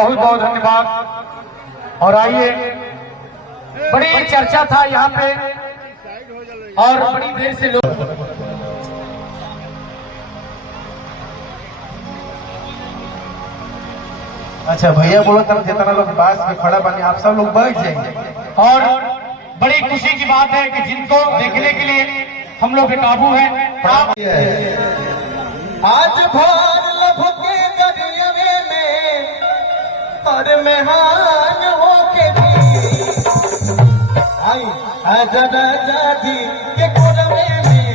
बहुत बहुत धन्यवाद। और आइए, बड़ी चर्चा था यहाँ पे और बड़ी देर से लोग। अच्छा भैया बोलो तब जितना लोग पास में खड़ा बने आप सब लोग बैठ जाएंगे। और बड़ी खुशी की बात है कि जिनको देखने के लिए हम लोग बेकाबू हैं। आज भोर लभके दरियावे में पर मेहान होके भी आई आजा राजा जी के कोरवे में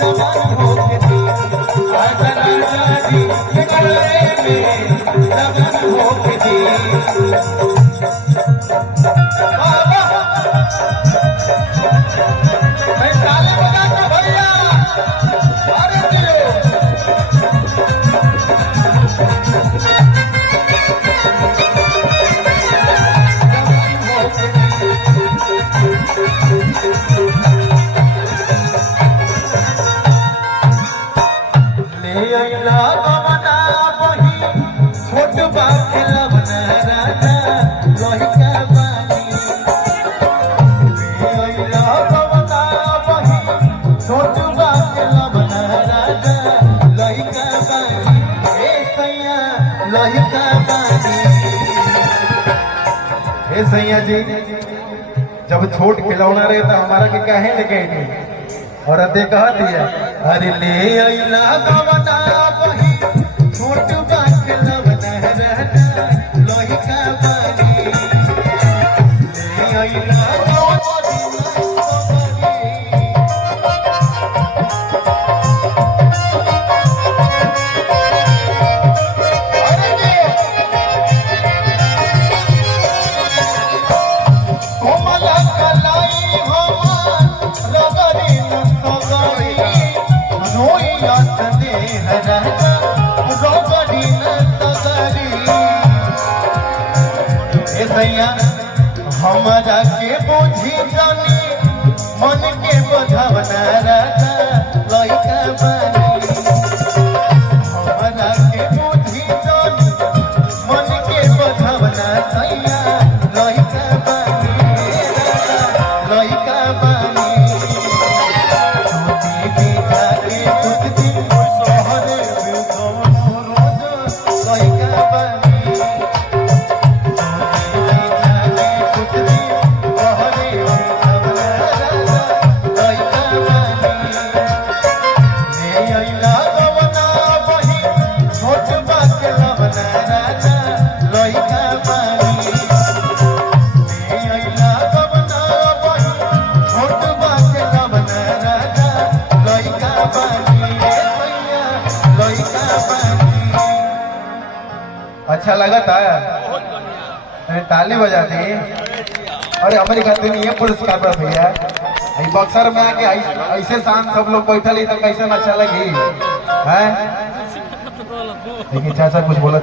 जवान होके भी आजा राजा जी के कोरवे में जवान होके भी। मैं ताली बजाता भैया अरे सैया जी जब छोट खिलौना रहे तो हमारा के काहे लेके नहीं और अदे कह दिया अरे ले अइला गवना बही छोट बा खिलौना रहना लोही का बानी ले अइला हमारा के बोझी जानी मन के बधावना राजा लइका बानी हमारा के बोझी जानी मन के बधावना सैया लइका बानी लइका बानी छोटी बेटा के कुछ दिन शहर में रोज लइका बानी अच्छा लगा था ताली बजाते अरे हमारी खातिर ये पुरस्कार पर भैया बक्सर में आके ऐसे शांत सब लोग बैठल तो कैसे अच्छा लगी है लेकिन चाचा कुछ बोला